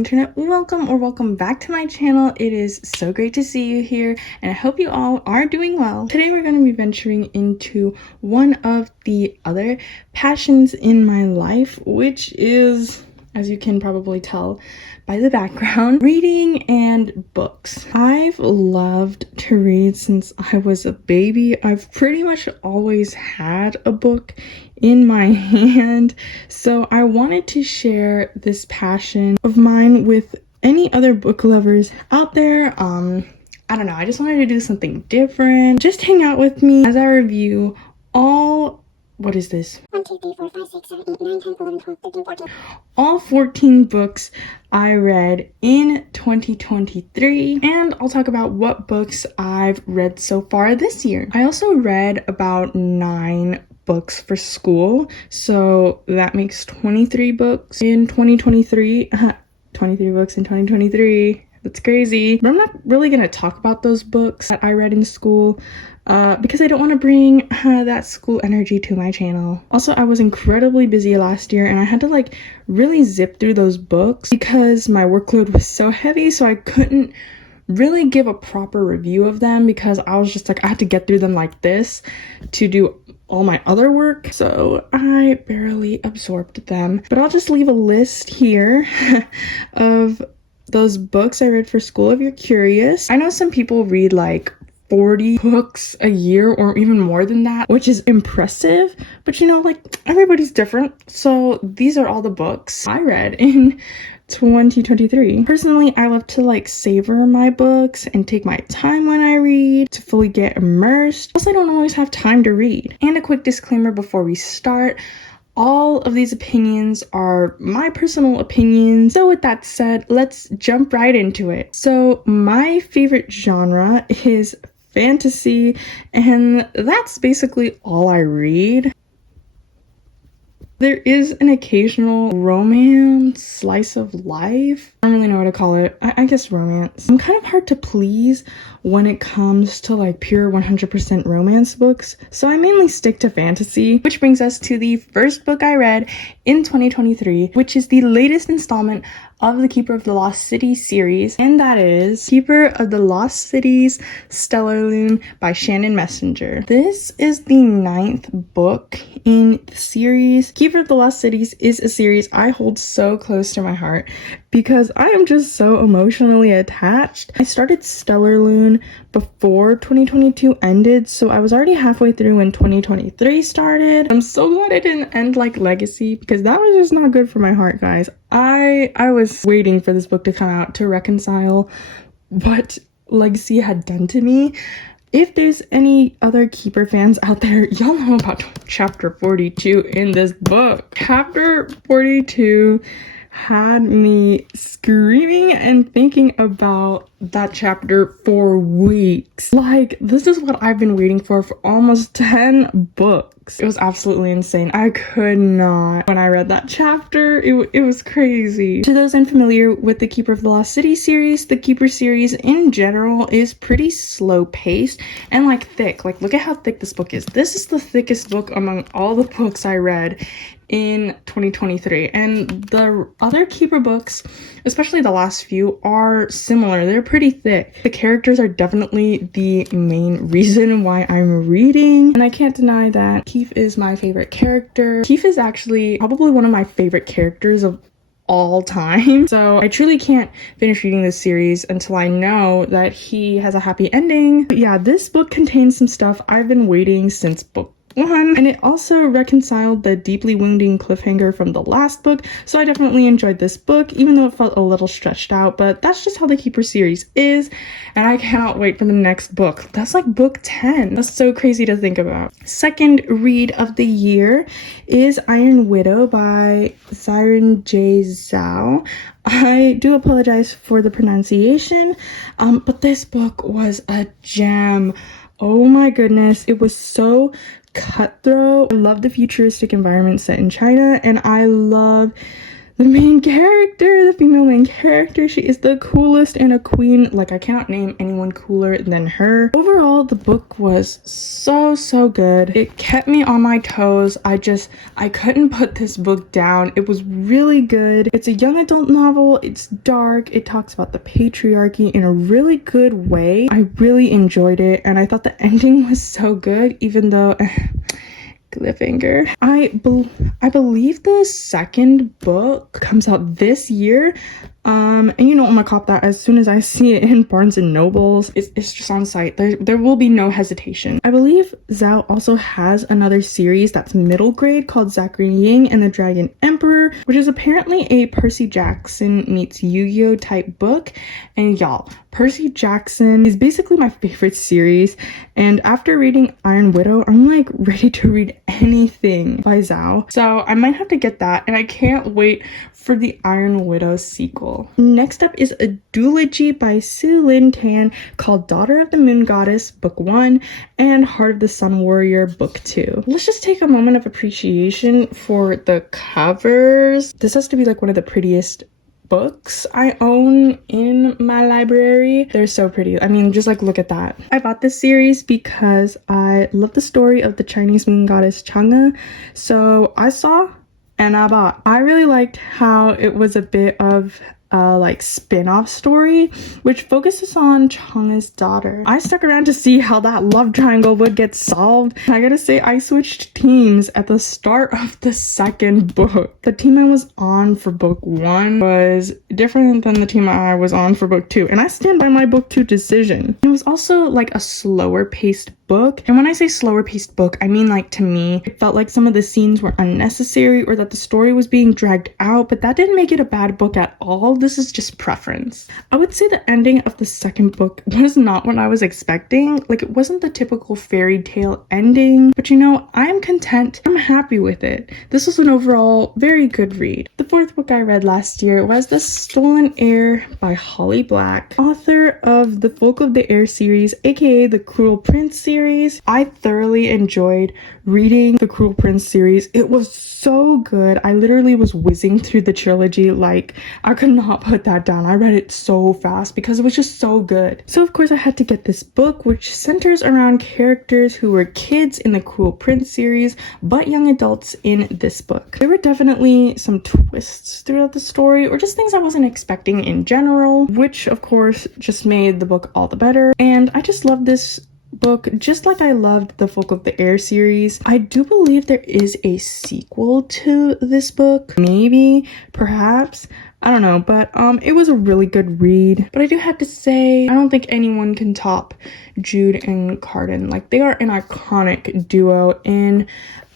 Internet, welcome back to my channel. It is so great to see you here, and I hope you all are doing well. Today we're going to be venturing into one of the other passions in my life, which is, as you can probably tell by the background, reading and books. I've loved to read since I was a baby. I've pretty much always had a book in my hand, so I wanted to share this passion of mine with any other book lovers out there. I don't know, I just wanted to do something different. Just hang out with me as I review all, what is this? 1, 2, 3, 4, 5, 6, 7, 8, 9, 10, 11, 12, 13, 14. All 14 books I read in 2023, and I'll talk about what books I've read so far this year. I also read about 9 books for school, so that makes 23 books in 2023. 23 books in 2023. That's crazy. But I'm not really gonna talk about those books that I read in school because I don't want to bring that school energy to my channel. Also, I was incredibly busy last year and I had to really zip through those books because my workload was so heavy, so I couldn't really give a proper review of them because I was just I had to get through them like this to do all my other work, so I barely absorbed them. But I'll just leave a list here of those books I read for school if you're curious. I know some people read 40 books a year or even more than that, which is impressive, but everybody's different. So these are all the books I read in 2023. Personally, I love to savor my books and take my time when I read to fully get immersed. Plus, I don't always have time to read. And a quick disclaimer before we start: all of these opinions are my personal opinions. So with that said, let's jump right into it. So my favorite genre is fantasy, and that's basically all I read. There is an occasional romance, slice of life. I don't really know what to call it. I guess romance. I'm kind of hard to please when it comes to pure 100% romance books, so I mainly stick to fantasy. Which brings us to the first book I read in 2023, which is the latest installment of the Keeper of the Lost Cities series, and that is Keeper of the Lost Cities Stellarlune by Shannon Messenger. This is the 9th book in the series. Keeper of the Lost Cities is a series I hold so close to my heart because I am just so emotionally attached. I started Stellarlune before 2022 ended, so I was already halfway through when 2023 started. I'm so glad I didn't end like Legacy because that was just not good for my heart, guys. I was waiting for this book to come out to reconcile what Legacy had done to me. If there's any other Keeper fans out there, y'all know about chapter 42 in this book. Chapter 42 had me screaming and thinking about that chapter for weeks. This is what I've been waiting for almost 10 books. It was absolutely insane. I could not. When I read that chapter, it was crazy. To those unfamiliar with the Keeper of the Lost City series, the Keeper series in general is pretty slow paced and thick. Look at how thick this book is. This is the thickest book among all the books I read in 2023, and the other Keeper books, especially the last few, are similar. They're pretty thick. The characters are definitely the main reason why I'm reading, and I can't deny that Keith is my favorite character. Keith is actually probably one of my favorite characters of all time, so I truly can't finish reading this series until I know that he has a happy ending. But yeah, this book contains some stuff I've been waiting since book 1, and it also reconciled the deeply wounding cliffhanger from the last book, so I definitely enjoyed this book, even though it felt a little stretched out. But that's just how the Keeper series is, and I cannot wait for the next book. That's book 10. That's so crazy to think about. Second read of the year is Iron Widow by Zirin J. Zhao. I do apologize for the pronunciation, but this book was a gem. Oh my goodness, it was so cutthroat. I love the futuristic environment set in China, and I love the main character, the female main character. She is the coolest and a queen. Like, I can't name anyone cooler than her. Overall, the book was so good. It kept me on my toes. I couldn't put this book down. It was really good. It's a young adult novel. It's dark. It talks about the patriarchy in a really good way. I really enjoyed it, and I thought the ending was so good, even though cliffhanger. I believe the second book comes out this year. And you know, I'm gonna cop that as soon as I see it in Barnes and Nobles. It's just on site. There will be no hesitation. I believe Zhao also has another series that's middle grade called Zachary Ying and the Dragon Emperor, which is apparently a Percy Jackson meets Yu-Gi-Oh type book. And y'all, Percy Jackson is basically my favorite series, and after reading Iron Widow, I'm like ready to read anything by Zhao. So I might have to get that, and I can't wait for the Iron Widow sequel. Next up is a duology by Su Lin Tan called Daughter of the Moon Goddess Book 1 and Heart of the Sun Warrior Book 2. Let's just take a moment of appreciation for the covers. This has to be like one of the prettiest books I own in my library. They're so pretty. I mean, just like look at that. I bought this series because I love the story of the Chinese moon goddess Chang'e. So I saw and I bought. I really liked how it was a bit of like spin-off story which focuses on Chang'e's daughter. I stuck around to see how that love triangle would get solved. I gotta say, I switched teams at the start of the second book. The team I was on for book 1 was different than the team I was on for book 2, and I stand by my book 2 decision. It was also like a slower paced book, and when I say slower paced book, I mean, like, to me it felt like some of the scenes were unnecessary or that the story was being dragged out, but that didn't make it a bad book at all. This is just preference. I would say the ending of the second book was not what I was expecting. Like, it wasn't the typical fairy tale ending, but you know, I'm content. I'm happy with it. This was an overall very good read. The fourth book I read last year was The Stolen Heir by Holly Black, author of the Folk of the Air series, aka the Cruel Prince series. I thoroughly enjoyed reading the Cruel Prince series. It was so good. I literally was whizzing through the trilogy. Like, I could not put that down. I read it so fast because it was just so good. So of course I had to get this book, which centers around characters who were kids in the Cruel Prince series but young adults in this book. There were definitely some twists throughout the story, or just things I wasn't expecting in general, which of course just made the book all the better. And I just love this book just like I loved the Folk of the Air series. I do believe there is a sequel to this book, maybe, perhaps, I don't know, but it was a really good read. But I do have to say, I don't think anyone can top Jude and Carden. Like, they are an iconic duo in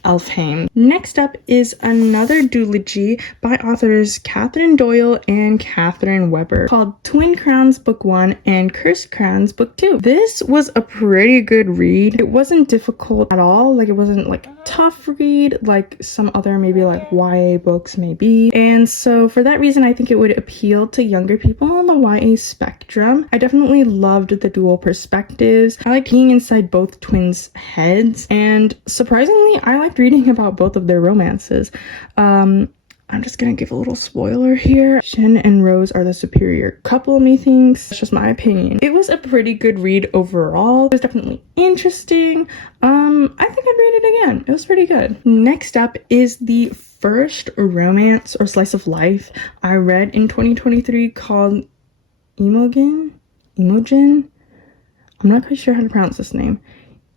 Elfhame. Next up is another duology by authors Catherine Doyle and Catherine Weber called Twin Crowns Book 1 and Cursed Crowns Book 2. This was a pretty good read. It wasn't difficult at all. Like, it wasn't like a tough read like some other maybe like YA books may be. And so for that reason, I think it would appeal to younger people on the YA spectrum. I definitely loved the dual perspectives. I liked being inside both twins' heads, and surprisingly, I liked reading about both of their romances. I'm just gonna give a little spoiler here. Shen and Rose are the superior couple, methinks. That's just my opinion. It was a pretty good read overall. It was definitely interesting. I think I'd read it again. It was pretty good. Next up is the first romance or slice of life I read in 2023 called Imogen? I'm not quite sure how to pronounce this name.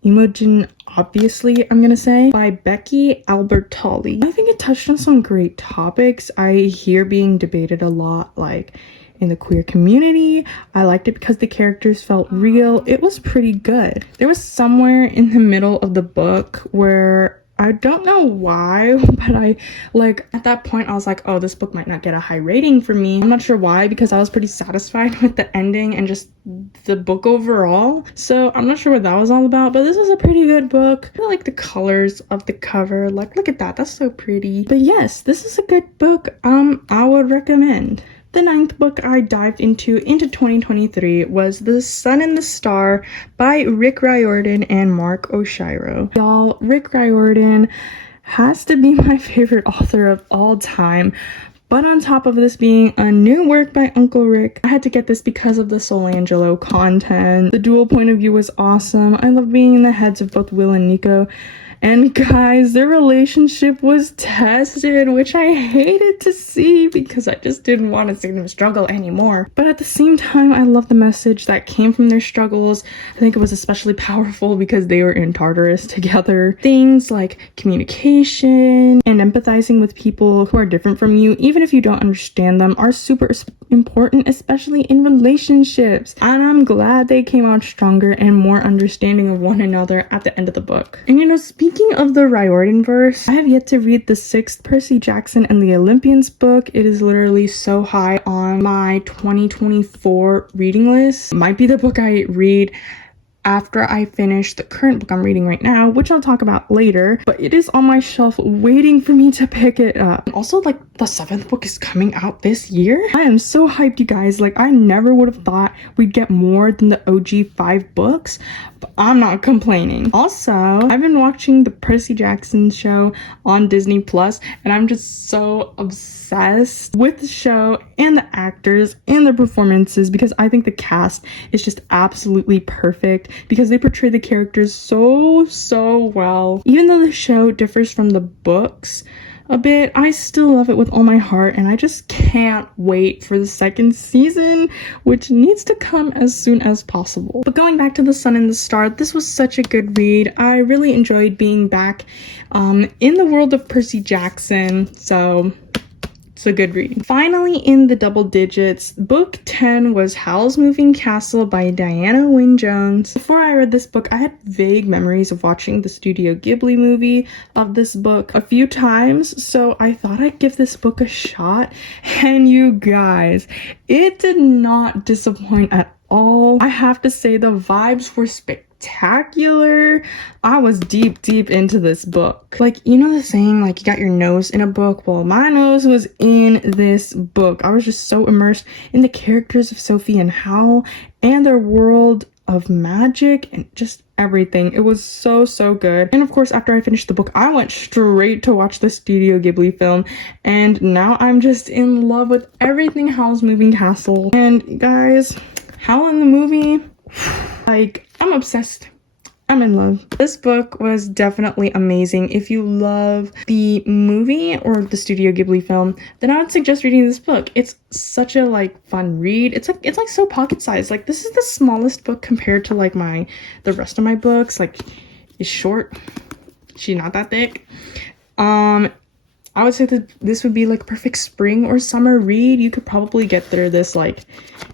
Imogen, obviously, I'm gonna say, by Becky Albertalli. I think it touched on some great topics I hear being debated a lot, like in the queer community. I liked it because the characters felt real. It was pretty good. There was somewhere in the middle of the book where I don't know why, but at that point I was like, oh, this book might not get a high rating for me. I'm not sure why, because I was pretty satisfied with the ending and just the book overall. So I'm not sure what that was all about, but this was a pretty good book. I like the colors of the cover. Like, look at that, that's so pretty. But yes, this is a good book. I would recommend. The ninth book I dived into 2023 was The Sun and the Star by Rick Riordan and Mark Oshiro. Y'all, Rick Riordan has to be my favorite author of all time, But on top of this being a new work by Uncle Rick, I had to get this because of the Solangelo content. The dual point of view was awesome. I love being in the heads of both Will and Nico. And guys, their relationship was tested, which I hated to see because I just didn't want to see them struggle anymore. But at the same time, I love the message that came from their struggles. I think it was especially powerful because they were in Tartarus together. Things like communication and empathizing with people who are different from you, even if you don't understand them, are super important, especially in relationships. And I'm glad they came out stronger and more understanding of one another at the end of the book. And you know, speaking of the Riordan verse, I have yet to read the 6th Percy Jackson and the Olympians book. It is literally so high on my 2024 reading list. It might be the book I read after I finish the current book I'm reading right now, which I'll talk about later, but it is on my shelf waiting for me to pick it up. And also, like, the 7th book is coming out this year. I am so hyped, you guys. Like, I never would have thought we'd get more than the OG 5 books, but I'm not complaining. Also, I've been watching the Percy Jackson show on Disney Plus, and I'm just so obsessed with the show and the actors and the performances because I think the cast is just absolutely perfect because they portray the characters so well. Even though the show differs from the books a bit, I still love it with all my heart, and I just can't wait for the 2nd season, which needs to come as soon as possible. But going back to The Sun and the Star, this was such a good read. I really enjoyed being back in the world of Percy Jackson, so it's a good read. Finally, in the double digits, book 10 was Howl's Moving Castle by Diana Wynne Jones. Before I read this book, I had vague memories of watching the Studio Ghibli movie of this book a few times, so I thought I'd give this book a shot. And you guys, it did not disappoint at all. I have to say the vibes were spectacular. I was deep into this book. Like, you know the saying, like, you got your nose in a book? Well, my nose was in this book. I was just so immersed in the characters of Sophie and Howl and their world of magic and just everything. It was so good. And of course, after I finished the book, I went straight to watch the Studio Ghibli film, and now I'm just in love with everything Howl's Moving Castle. And guys, Howl in the movie, like, I'm obsessed. I'm in love. This book was definitely amazing. If you love the movie or the Studio Ghibli film, then I would suggest reading this book. It's such a like fun read. It's like so pocket sized. Like, this is the smallest book compared to like the rest of my books. Like, it's short. She's not that thick. I would say that this would be like a perfect spring or summer read. You could probably get through this like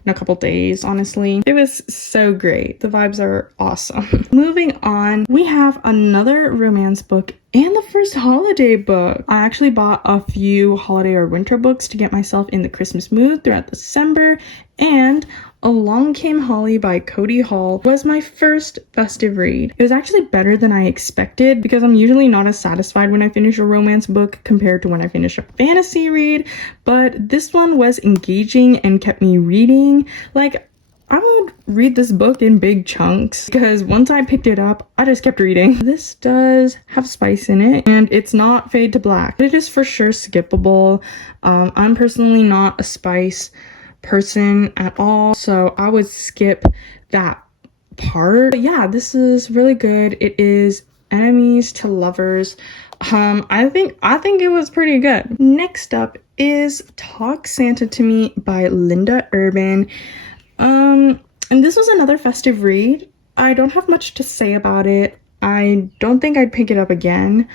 in a couple days, honestly. It was so great. The vibes are awesome. Moving on, we have another romance book and the first holiday book. I actually bought a few holiday or winter books to get myself in the Christmas mood throughout December, and Along Came Holly by Cody Hall was my first festive read. It was actually better than I expected because I'm usually not as satisfied when I finish a romance book compared to when I finish a fantasy read, but this one was engaging and kept me reading. Like, I would read this book in big chunks because once I picked it up, I just kept reading. This does have spice in it, and it's not fade to black. It is for sure skippable. I'm personally not a spice person at all, so I would skip that part. But yeah, this is really good. It is enemies to lovers. I think it was pretty good. Next up is Talk Santa to Me by Linda Urban. And this was another festive read. I don't have much to say about it. I don't think I'd pick it up again.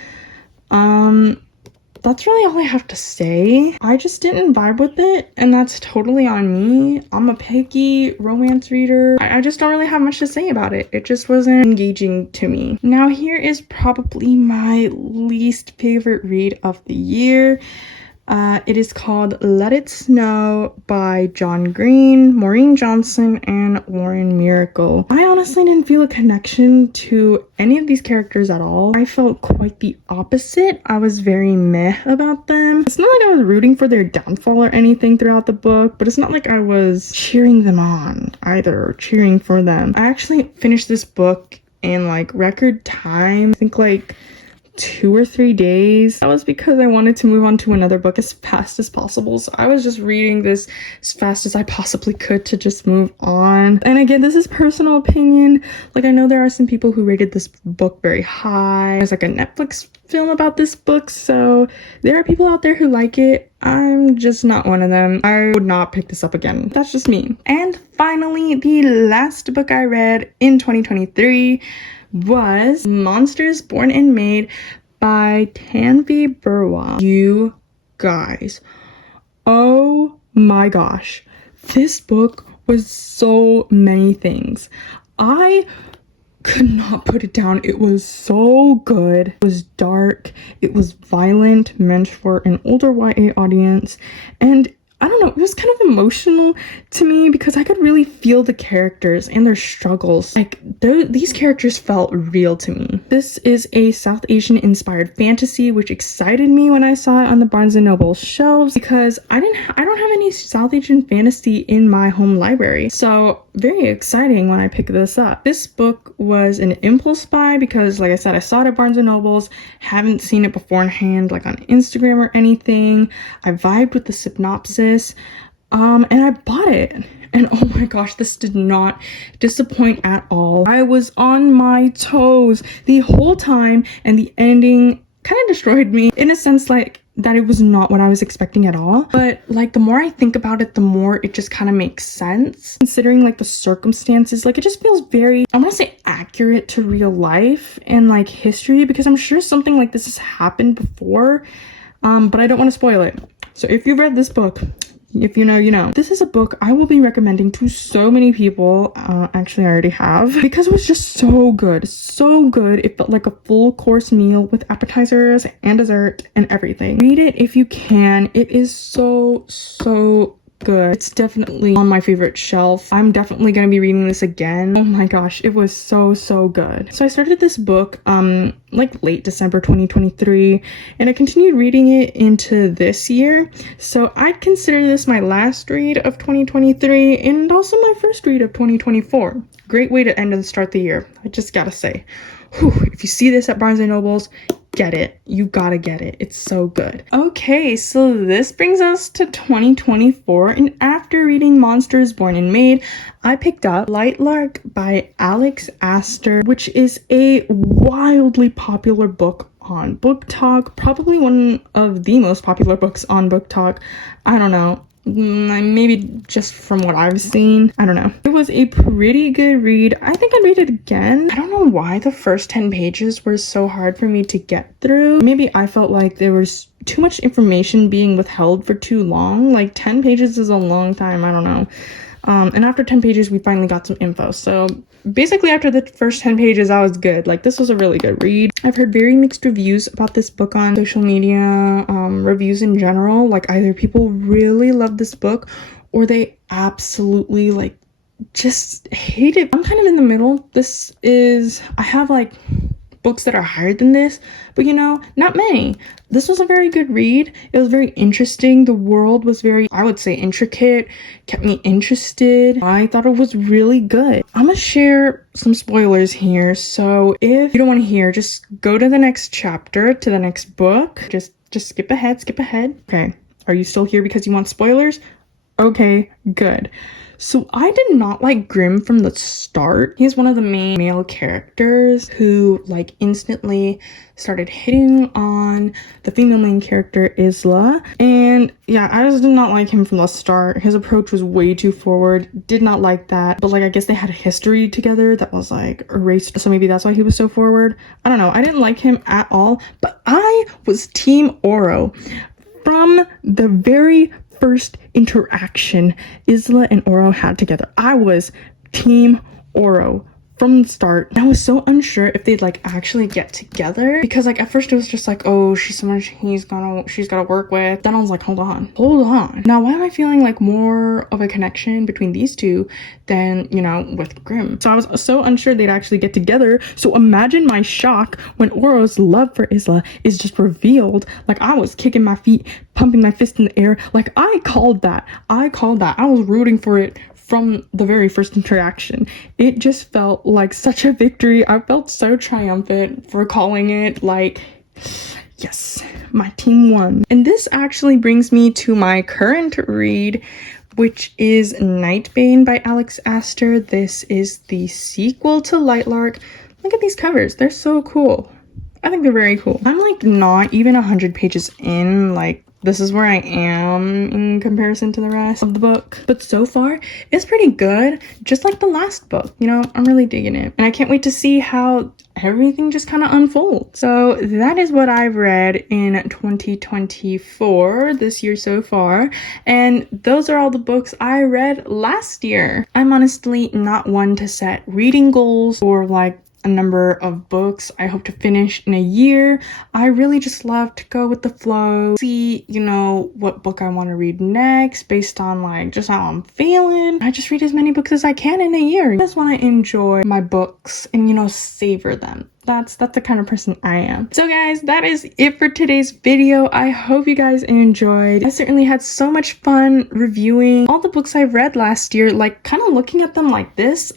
That's really all I have to say. I just didn't vibe with it, and that's totally on me. I'm a picky romance reader. I just don't really have much to say about it. It just wasn't engaging to me. Now here is probably my least favorite read of the year. It is called Let It Snow by John Green, Maureen Johnson, and Lauren Miracle. I honestly didn't feel a connection to any of these characters at all. I felt quite the opposite. I was very meh about them. It's not like I was rooting for their downfall or anything throughout the book, but it's not like I was cheering them on either, or cheering for them. I actually finished this book in like record time. I think like 2 or 3 days. That was because I wanted to move on to another book as fast as possible. So I was just reading this as fast as I possibly could to just move on. And again, this is personal opinion. Like, I know there are some people who rated this book very high. There's like a Netflix film about this book, so there are people out there who like it. I'm just not one of them. I would not pick this up again. That's just me. And finally, the last book I read in 2023 was Monsters Born and Made by Tanvi Burwell. You guys, oh my gosh, this book was so many things. I could not put it down. It was so good. It was dark, it was violent, meant for an older YA audience, and I don't know, it was kind of emotional to me because I could really feel the characters and their struggles. Like, these characters felt real to me. This is a South Asian inspired fantasy, which excited me when I saw it on the Barnes & Noble shelves because I don't have any South Asian fantasy in my home library. So very exciting when I picked this up. This book was an impulse buy because, like I said, I saw it at Barnes & Noble's, haven't seen it beforehand, like on Instagram or anything. I vibed with the synopsis. And I bought it, and oh my gosh, this did not disappoint at all. I was on my toes the whole time, and the ending kind of destroyed me in a sense, like that it was not what I was expecting at all. But like, the more I think about it, the more it just kind of makes sense considering like the circumstances. Like, it just feels very, I want to say, accurate to real life and like history, because I'm sure something like this has happened before, but I don't want to spoil it. So if you've read this book, if you know, you know. This is a book I will be recommending to so many people. Actually, I already have, because it was just so good. So good. It felt like a full course meal with appetizers and dessert and everything. Read it if you can. It is so good. It's definitely on my favorite shelf. I'm definitely gonna be reading this again. Oh my gosh, it was so good. So I started this book like late December 2023, and I continued reading it into this year. So I'd consider this my last read of 2023 and also my first read of 2024. Great way to end and start the year, I just gotta say. Whew, if you see this at Barnes & Noble's, get it. You gotta get it. It's so good. Okay, so this brings us to 2024, and after reading Monsters Born and Made, I picked up Light Lark by Alex Astor, which is a wildly popular book on booktok, probably one of the most popular books on booktok. I don't know, maybe just from what I've seen. I don't know. It was a pretty good read. I think I'd read it again. I don't know why the first 10 pages were so hard for me to get through. Maybe I felt like there was too much information being withheld for too long. Like, 10 pages is a long time. I don't know. And after 10 pages, we finally got some info. So basically, after the first 10 pages, I was good. Like, this was a really good read. I've heard very mixed reviews about this book on social media, reviews in general. Like, either people really love this book or they absolutely, like, just hate it. I'm kind of in the middle. I have, like, books that are higher than this, but you know, not many. This was a very good read. It was very interesting. The world was very, I would say, intricate, kept me interested. I thought it was really good. I'm gonna share some spoilers here, so if you don't want to hear, just go to the next chapter, to the next book. Just skip ahead. Okay, are you still here because you want spoilers? Okay, good. So I did not like Grimm from the start. He's one of the main male characters who, like, instantly started hitting on the female main character, Isla. And yeah, I just did not like him from the start. His approach was way too forward. Did not like that. But like, I guess they had a history together that was like erased. So maybe that's why he was so forward. I don't know. I didn't like him at all. But I was Team Oro. From the very first interaction Isla and Oro had together, I was Team Oro from the start. I was so unsure if they'd like actually get together, because like at first it was just like, oh, she's someone she's gotta work with. Then I was like, hold on, now why am I feeling like more of a connection between these two than, you know, with Grimm? So I was so unsure they'd actually get together. So imagine my shock when Oro's love for Isla is just revealed. Like, I was kicking my feet, pumping my fist in the air. Like, I called that. I was rooting for it from the very first interaction. It just felt like such a victory. I felt so triumphant for calling it. Like, Yes, my team won. And this actually brings me to my current read, which is Nightbane by Alex Astor. This is the sequel to Lightlark. Look at these covers. They're so cool. I think they're very cool. I'm like not even 100 pages in, like this is where I am in comparison to the rest of the book. But so far, it's pretty good. Just like the last book, you know, I'm really digging it. And I can't wait to see how everything just kind of unfolds. So that is what I've read in 2024, this year so far. And those are all the books I read last year. I'm honestly not one to set reading goals or like a number of books I hope to finish in a year. I really just love to go with the flow, see, you know, what book I want to read next based on like just how I'm feeling. I just read as many books as I can in a year. I just want to enjoy my books and, you know, savor them. That's the kind of person I am. So guys, that is it for today's video. I hope you guys enjoyed. I certainly had so much fun reviewing all the books I've read last year, like kind of looking at them like this.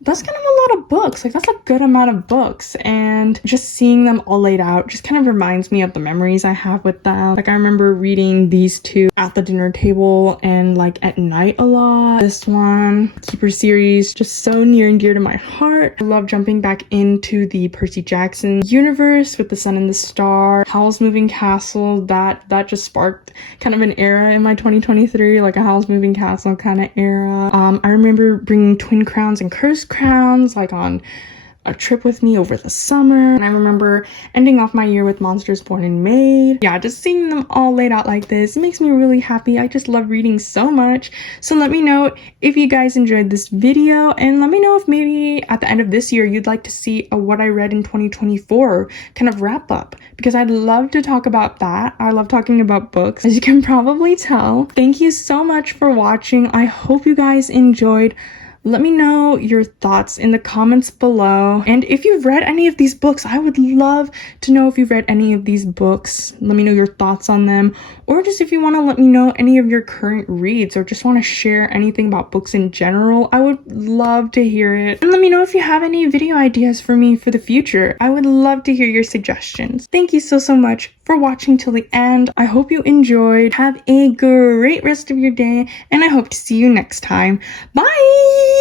That's kind of a lot of books. Like that's a good amount of books, and just seeing them all laid out just kind of reminds me of the memories I have with them. Like I remember reading these two at the dinner table and like at night a lot. This one, Keeper series, just so near and dear to my heart. I love jumping back into the Percy Jackson universe with The Sun and the Star, Howl's Moving Castle. That just sparked kind of an era in my 2023, like a Howl's Moving Castle kind of era. I remember bringing Twin Crowns and Cursed Crowns like on a trip with me over the summer, and I remember ending off my year with Monsters Born and Made. Yeah, just seeing them all laid out like this makes me really happy. I just love reading so much. So let me know if you guys enjoyed this video, and let me know if maybe at the end of this year you'd like to see a what I read in 2024 kind of wrap up, because I'd love to talk about that. I love talking about books, as you can probably tell. Thank you so much for watching. I hope you guys enjoyed. Let me know your thoughts in the comments below. And if you've read any of these books, I would love to know if you've read any of these books. Let me know your thoughts on them. Or just if you want to let me know any of your current reads, or just want to share anything about books in general, I would love to hear it. And let me know if you have any video ideas for me for the future. I would love to hear your suggestions. Thank you so much for watching till the end. I hope you enjoyed. Have a great rest of your day, and I hope to see you next time. Bye!